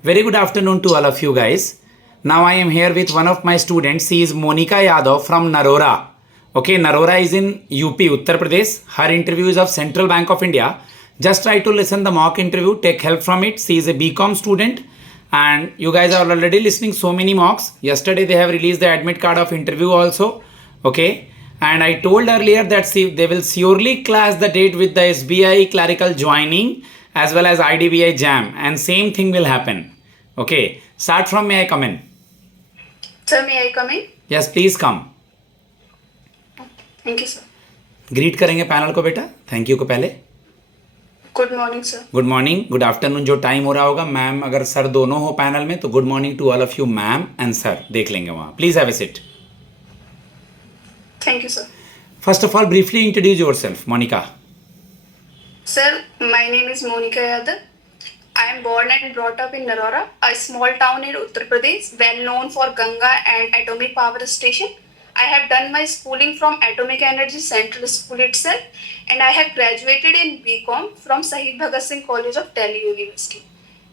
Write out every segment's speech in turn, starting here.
Very good afternoon to all of you guys. Now I am here with one of my students. She is Monica Yadav from Narora. Okay, Narora is in UP, Uttar Pradesh. Her interview is of Central Bank of India. Just try to listen the mock interview. Take help from it. She is a BCom student, and you guys are already listening so many mocks. Yesterday they have released the admit card of interview also. Okay, and I told earlier that they will surely clash the date with the SBI clerical joining as well as IDBI jam, and same thing will happen. Okay, start from may I come in? Sir, may I come in? Yes, please come. Thank you, sir. Greet करेंगे panel को बेटा, thank you को पहले. Good morning sir. Good morning, good afternoon जो time हो रहा होगा. Ma'am अगर सर दोनों हो पैनल में तो good morning to all of you ma'am and sir. देख लेंगे वहाँ. Please have a sit. Thank you, sir. First of all, briefly introduce yourself, Monica. Sir, my name is Monica Yadav. I am born and brought up in Narora, a small town in Uttar Pradesh, well known for Ganga and atomic power station. I have done my schooling from Atomic Energy Central School itself, and I have graduated in BCom from Shahid Bhagat Singh College of Delhi University.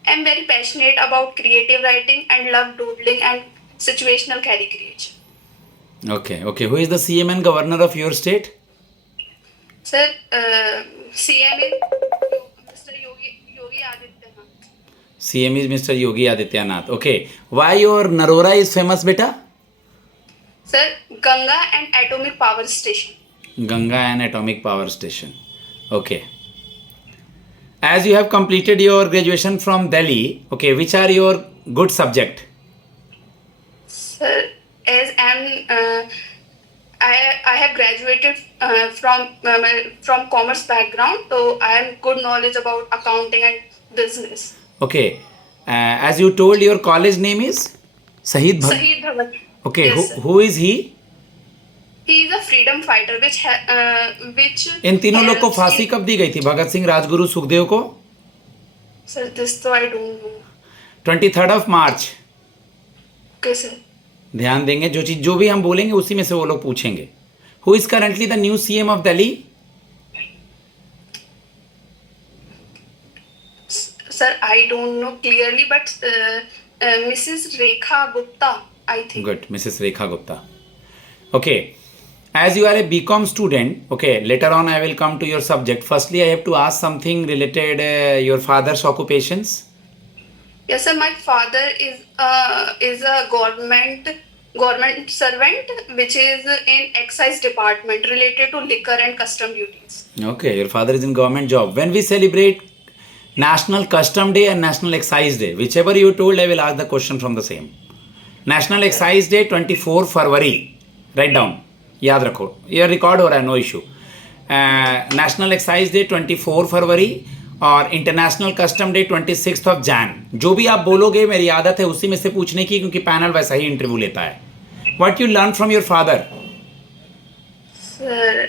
I am very passionate about creative writing and love doodling and situational caricature. Okay, okay. Who is the CM and governor of your state? Sir, CM is Mr. Yogi Adityanath. CM is Mr. Yogi Adityanath. Okay. Why your Narora is famous, beta? Sir, Ganga and atomic power station. Ganga and atomic power station. Okay. As you have completed your graduation from Delhi, okay, which are your good subject? Sir, as I have graduated from commerce background, so I have good knowledge about accounting and business. Okay. As you told, your college name is Shahid Bhagat. Shahid Bhagat. Okay. Yes, Who is he? He is a freedom fighter, which इन तीनों लोग को helps फांसी in- कब दी गई थी? भगत सिंह, राजगुरु, सुखदेव को Sir, this though I don't know. 23rd March. Okay, sir. ध्यान देंगे, जो भी हम बोलेंगे उसी में से वो लोग पूछेंगे. Who is currently the new CM of Delhi? Sir, I don't know clearly, but Mrs. Rekha Gupta, I think. Good, Mrs. Rekha Gupta. Okay. As you are a BCom student, okay, later on I will come to your subject. Firstly, I have to ask something related your father's occupations. Yes, sir. My father is a government servant, which is in excise department related to liquor and custom duties. Okay, your father is in government job. When we celebrate National Custom Day and National Excise Day, whichever you told, I will ask the question from the same. National Excise Day 24 February. Write down. याद रखो. ये record हो रहा है, no issue. National Excise Day 24 February और International custom day 26 Jain. जो भी आप बोलोगे मेरी आदत है उसी में से पूछने की, क्योंकि पैनल वैसा ही इंटरव्यू लेता है. What you learn from your father? Sir,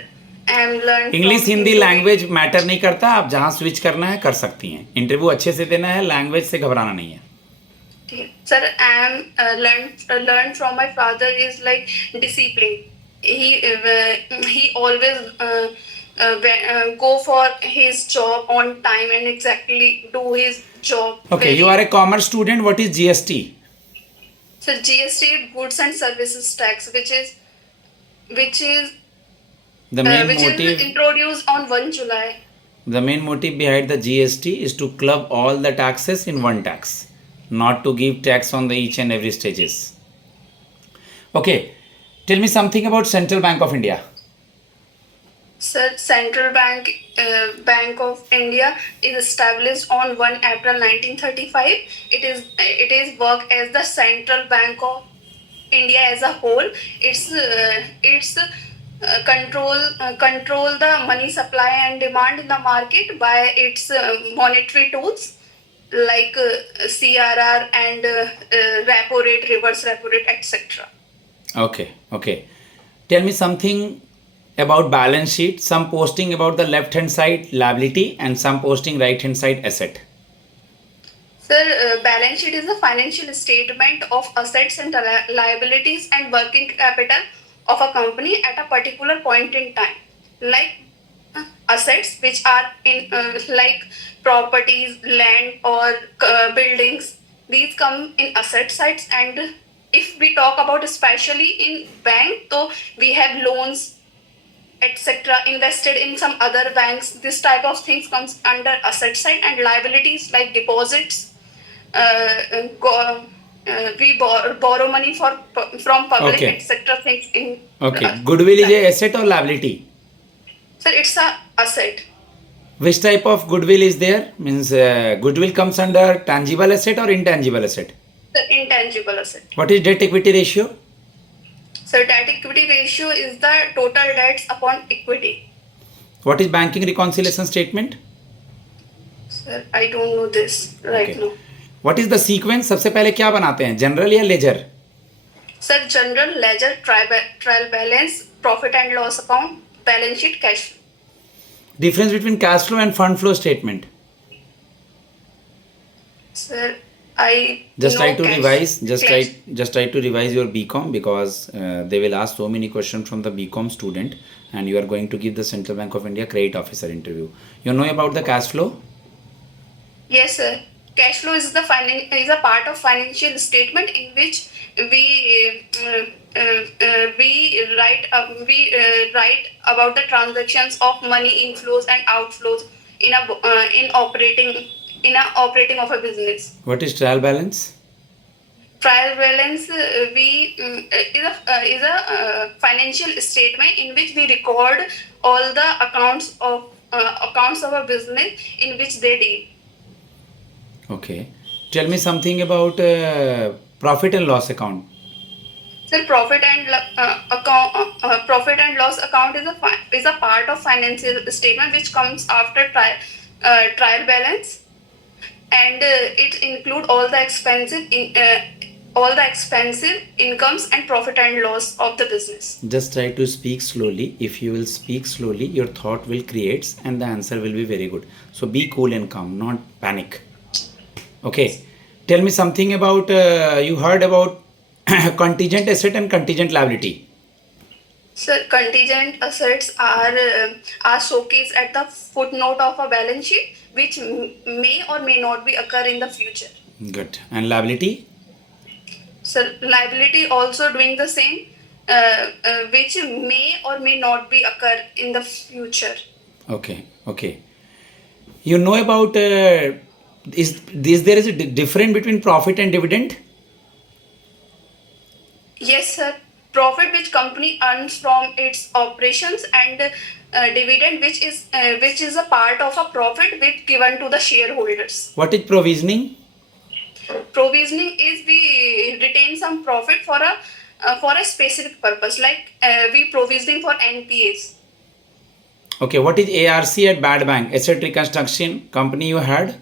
I am learned. English from Hindi Hindu. Language matter नहीं करता. आप जहाँ स्विच करना है कर सकती हैं. इंटरव्यू अच्छे से देना है, लैंग्वेज से घबराना नहीं है. Sir, I am learned from my father is like discipline. He always go for his job on time and exactly do his job. Okay, you are a commerce student. What is GST? So GST goods and services tax, which is The main which motive. is introduced on 1 July. The main motive behind the GST is to club all the taxes in one tax, not to give tax on the each and every stages. Okay, tell me something about Central Bank of India. Sir, Central Bank of India is established on 1 April 1935. It is work as the central bank of India as a whole. It's control the money supply and demand in the market by its monetary tools like CRR and repo rate, reverse repo rate, etc. Okay, okay. Tell me something about balance sheet. Some posting about the left hand side liability and some posting right hand side asset. Sir, balance sheet is a financial statement of assets and liabilities and working capital of a company at a particular point in time. Like assets, which are in like properties, land, or buildings, these come in asset sides. And if we talk about especially in bank, so we have loans, etc., invested in some other banks. This type of things comes under asset side. And liabilities like deposits, we borrow money from public, Okay. etc., things in. Okay. Goodwill is a asset or liability? So it's a asset. Which type of goodwill is there? Means goodwill comes under tangible asset or intangible asset? The intangible asset. What is debt equity ratio? So debt equity ratio is the total debts upon equity. What is banking reconciliation statement? Sir, I don't know this right Okay. now. What is the sequence? सबसे पहले क्या बनाते हैं, general या laser? Sir, general ledger, trial balance, profit and loss account, balance sheet, cash flow. Difference between cash flow and fund flow statement. Sir, I Just know try to cash- revise. cash- Just try to revise your BCom, because they will ask so many questions from the BCom student, and you are going to give the Central Bank of India credit officer interview. You know about the cash flow? Yes, sir. Cash flow is is a part of financial statement in which we write about the transactions of money inflows and outflows in a operating of a business. What is trial balance? Trial balance is a financial statement in which we record all the accounts of a business in which they deal. Okay. Tell me something about profit and loss account. Sir, profit and loss account is a part of financial statement which comes after trial balance, and it include all the expensive incomes and profit and loss of the business. Just try to speak slowly. If you will speak slowly, your thought will create and the answer will be very good. So be cool and calm, not panic. Okay. Tell me something about, you heard about contingent asset and contingent liability. Sir, contingent assets are showcased at the footnote of a balance sheet, which may or may not be occur in the future. Good. And liability? Sir, liability also doing the same, which may or may not be occur in the future. Okay. Okay. You know about, there is a difference between profit and dividend? Yes, sir. Profit which company earns from its operations, and dividend which is a part of a profit which given to the shareholders. What is provisioning? Provisioning is we retain some profit for a specific purpose, like we provisioning for NPAs. Okay. What is ARC at Bad Bank? Asset reconstruction company you had?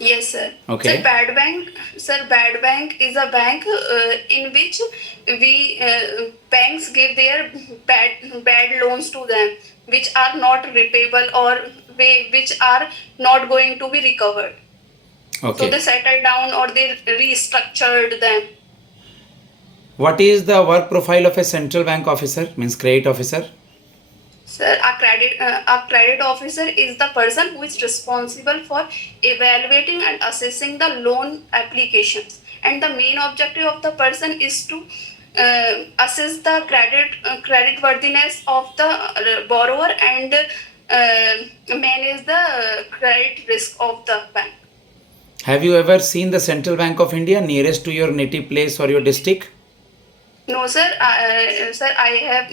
Yes, sir. Okay. Sir, Bad Bank is a bank in which we banks give their bad loans to them, which are not repayable, or which are not going to be recovered. Okay. So they settled down or they restructured them. What is the work profile of a central bank officer, means credit officer? Sir, a credit officer is the person who is responsible for evaluating and assessing the loan applications, and the main objective of the person is to assess the credit worthiness of the borrower, and manage the credit risk of the bank. Have you ever seen the Central Bank of India nearest to your native place or your district? No, sir. Sir, I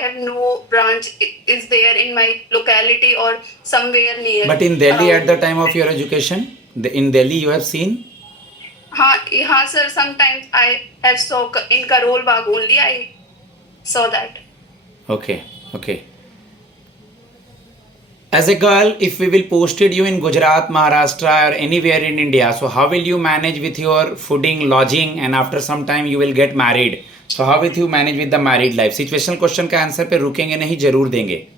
have no branch is there in my locality or somewhere near. But in Delhi around at the time of your education, in Delhi you have seen? हाँ, sir. Sometimes I have saw in Karol Bagh only. I saw that. Okay, okay. As a girl, if we will posted you in Gujarat, Maharashtra or anywhere in India, so how will you manage with your fooding, lodging, and after some time you will get married? So how will you manage with the married life? Situational question का answer पे रुकेंगे नहीं, जरूर देंगे.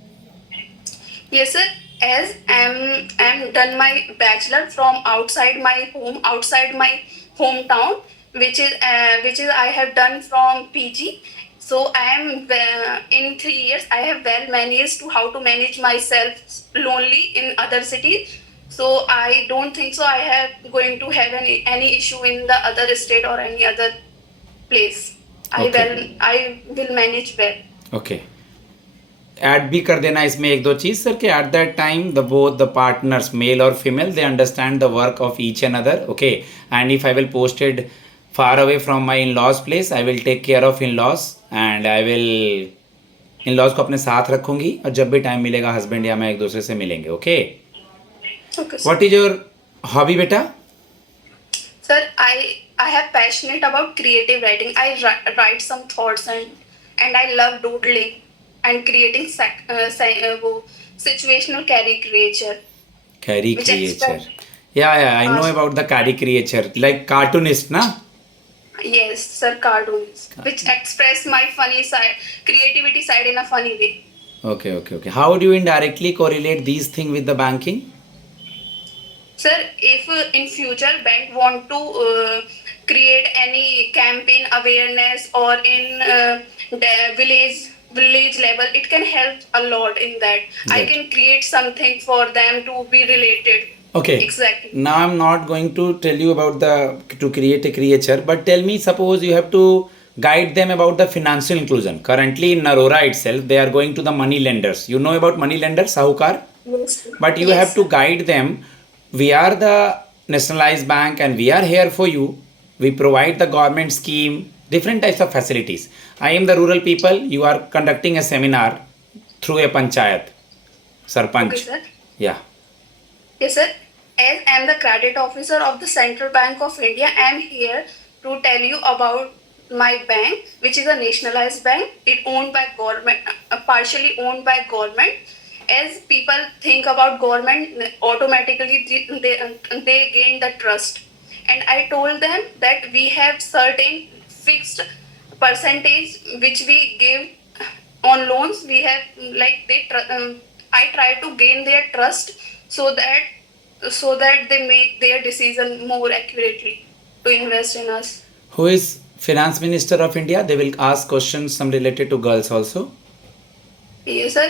Yes, sir. As I'm done my bachelor from outside my hometown, which is I have done from PG. So I am in 3 years I have well managed to how to manage myself lonely in other cities. So I don't think so. I have going to have any issue in the other state or any other place. Okay. I will manage well. Okay, add भी कर देना इसमें एक दो चीज़ sir कि at that time the both the partners male और female they understand the work of each and other. Okay, and if I will posted far away from my in laws place I will take care of in laws and I will in laws को अपने साथ रखूंगी और जब भी time मिलेगा husband या मैं एक दूसरे से मिलेंगे. Okay, Okay, sir. What is your hobby बेटा? Sir, I have passionate about creative writing. I write some thoughts and I love doodling and creating वो situational caricature. Caricature. Yeah, I know about the caricature, like cartoonist, na? Yes, sir, cartoons which express my funny side, creativity side in a funny way. Okay. How do you indirectly correlate these things with the banking? Sir, if in future bank want to create any campaign awareness or in the village level, it can help a lot in that. I Right. can create something for them to be related. Okay. Exactly. Now I'm not going to tell you about to create a creature, but tell me, suppose you have to guide them about the financial inclusion. Currently in Narora itself, they are going to the money lenders. You know about money lenders, Sahukar? Yes. But you have to guide them. We are the nationalized bank and we are here for you. We provide the government scheme, different types of facilities. I am the rural people. You are conducting a seminar through a panchayat, sarpanch. Okay, sir. Yeah. Yes, sir. As I am the credit officer of the Central Bank of India, I am here to tell you about my bank, which is a nationalized bank. It owned by government, partially owned by government. As people think about government, automatically they gain the trust. And I told them that we have certain fixed percentage which we give on loans. We have I try to gain their trust so that they make their decision more accurately to invest in us. Who is Finance Minister of India? They will ask questions some related to girls also. Yes, sir.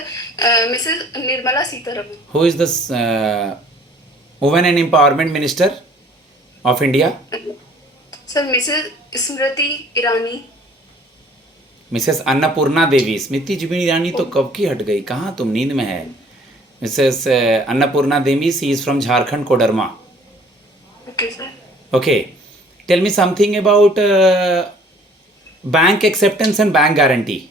Mrs. Nirmala Sitharaman. Who is this Women and Empowerment Minister of India? Sir, Mrs. Smriti Irani. Mrs Annapurna Devi. Smriti Zubin Irani तो कब की हट गई, कहाँ तुम नींद में है? Mrs Annapurna Devi, she is from Jharkhand Koderma. Okay, sir. Okay, tell me something about bank acceptance and bank guarantee.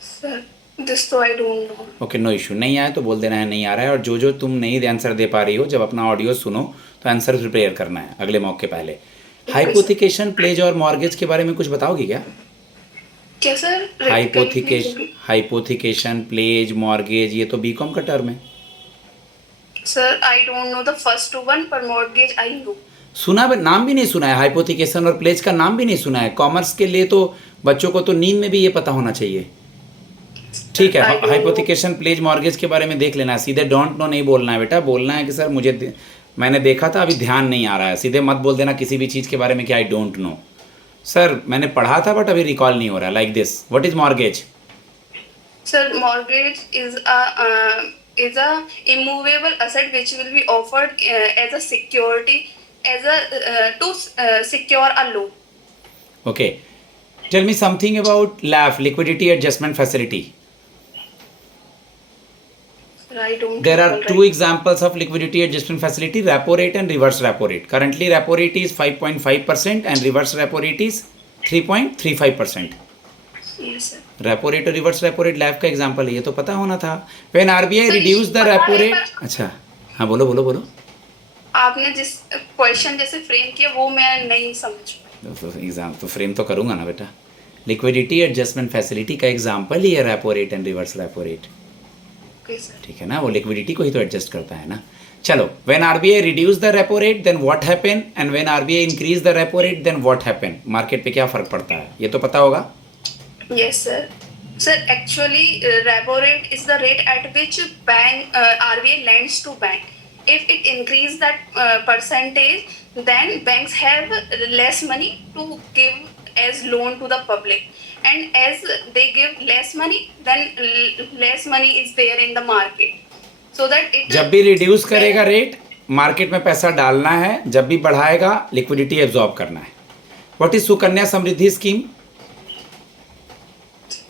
Sir, this so I don't know. Okay, no issue. नहीं आया तो बोल देना है नहीं आ रहा है, और जो तुम नहीं आंसर दे पा रही हो जब अपना ऑडियो सुनो तो आंसर प्रिपेयर करना है अगले मौके पहले. हाइपोथिकेशन, प्लेज और मॉर्गेज के बारे में कुछ बताओगी क्या? क्या सर? हाइपोथिकेशन, प्लेज, मॉर्गेज, ये तो बीकॉम का टर्म है. Sir, I don't know the first one, पर मॉर्गेज आई नो. सुना, नाम भी नहीं सुना है. हाइपोथिकेशन और प्लेज का नाम भी नहीं सुना है. कॉमर्स के लिए तो बच्चों को तो नींद में भी ये पता होना चाहिए. ठीक है, हाइपोथिकेशन, प्लेज, मॉर्गेज के बारे में देख लेना है. सीधे डोंट नो नहीं बोलना है बेटा. बोलना है कि सर मैंने देखा था, अभी ध्यान नहीं आ रहा है. सीधे मत बोल देना किसी भी चीज़ के बारे में कि आई डोंट नो. सर मैंने पढ़ा था बट अभी रिकॉल नहीं हो रहा. Like this, what is mortgage? Sir, mortgage is a immovable asset which will be offered as a security to secure a loan. Okay, tell me something about LAF, liquidity adjustment facility. Sir, I don't. There are recall two right. examples of liquidity adjustment facility: repo rate and reverse repo rate. Currently repo rate is 5.5% and reverse repo rate is 3.35%. Yes, sir. Repo rate और reverse repo rate lab का example है, ये तो पता होना था. When RBI reduce the repo rate. अच्छा, हाँ बोलो. आपने जिस क्वेश्चन जैसे फ्रेम किया वो मैं नहीं समझ. तो एग्जाम तो फ्रेम तो करूँगा ना बेटा. लिक्विडिटी एडजस्टमेंट फैसिलिटी का एग्जांपल ही है repo rate and reverse repo rate. Okay sir. ठीक है ना, वो लिक्विडिटी को ही तो एडजस्ट करता है ना. चलो, when RBI reduce the repo rate then what happen, and when RBI increase the repo rate then what happen. Market पे क्या फर्क पड़ता है ये तो पता होगा. Yes, sir. Sir, actually, repo rate is the rate at which RBI lends to bank. If it increase that percentage, then banks have less money to give as loan to the public. And as they give less money, then less money is there in the market. so that it जब भी reduce करेगा rate market में पैसा डालना है, जब भी बढ़ाएगा लिक्विडिटी एब्जॉर्ब करना है. What is Sukanya Samriddhi scheme?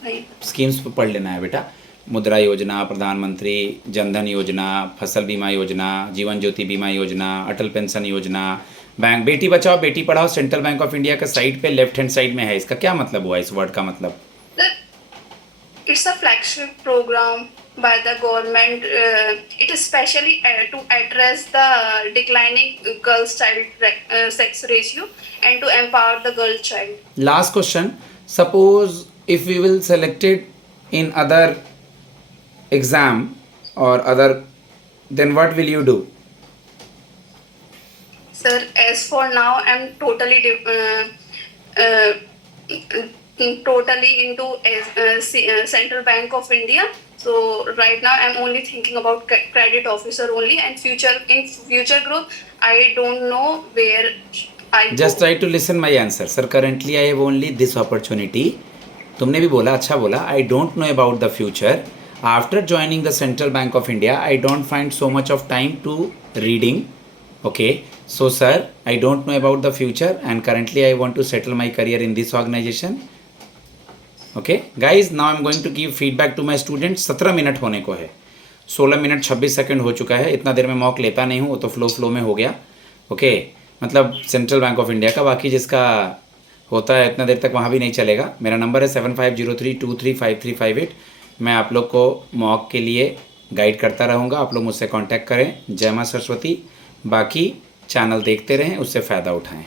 नहीं, स्कीम्स पे पढ़ लेना है बेटा. मुद्रा योजना, प्रधानमंत्री जनधन योजना, फसल बीमा योजना, जीवन ज्योति बीमा योजना, अटल पेंशन योजना, bank Beti Bachao Beti Padhao central Bank of India का साइड पे लेफ्ट हैंड साइड में है. इसका क्या मतलब हुआ? इस वर्ड का मतलब sir, it's a flagship program by the government. It is specially to address the declining girls child sex ratio and to empower the girl child. Last question. Suppose if we will selected in other exam और other, then what will you do? Sir, as for now, I'm totally into Central Bank of India. So right now, I'm only thinking about credit officer only, and future growth, I don't know where I go. Just try to listen my answer. Sir currently I have only this opportunity. तुमने भी बोला, अच्छा बोला. I don't know about the future. After joining the Central Bank of India I don't find so much of time to reading. Okay, so sir, I don't know about the future and currently I want to settle my career in this organization. Okay, guys, now I'm going to give feedback to my students. 17 minute होने को है, 16 minute 26 second हो चुका है. इतना देर में mock लेता नहीं हूँ, वो तो फ्लो में हो गया. ओके, मतलब सेंट्रल बैंक ऑफ इंडिया का. बाकी जिसका होता है इतना देर तक वहाँ भी नहीं चलेगा. मेरा नंबर है 7503235358. मैं आप लोग को मॉक के लिए गाइड करता रहूँगा. आप लोग मुझसे कांटेक्ट करें. जय माँ सरस्वती. बाकी चैनल देखते रहें, उससे फ़ायदा उठाएं.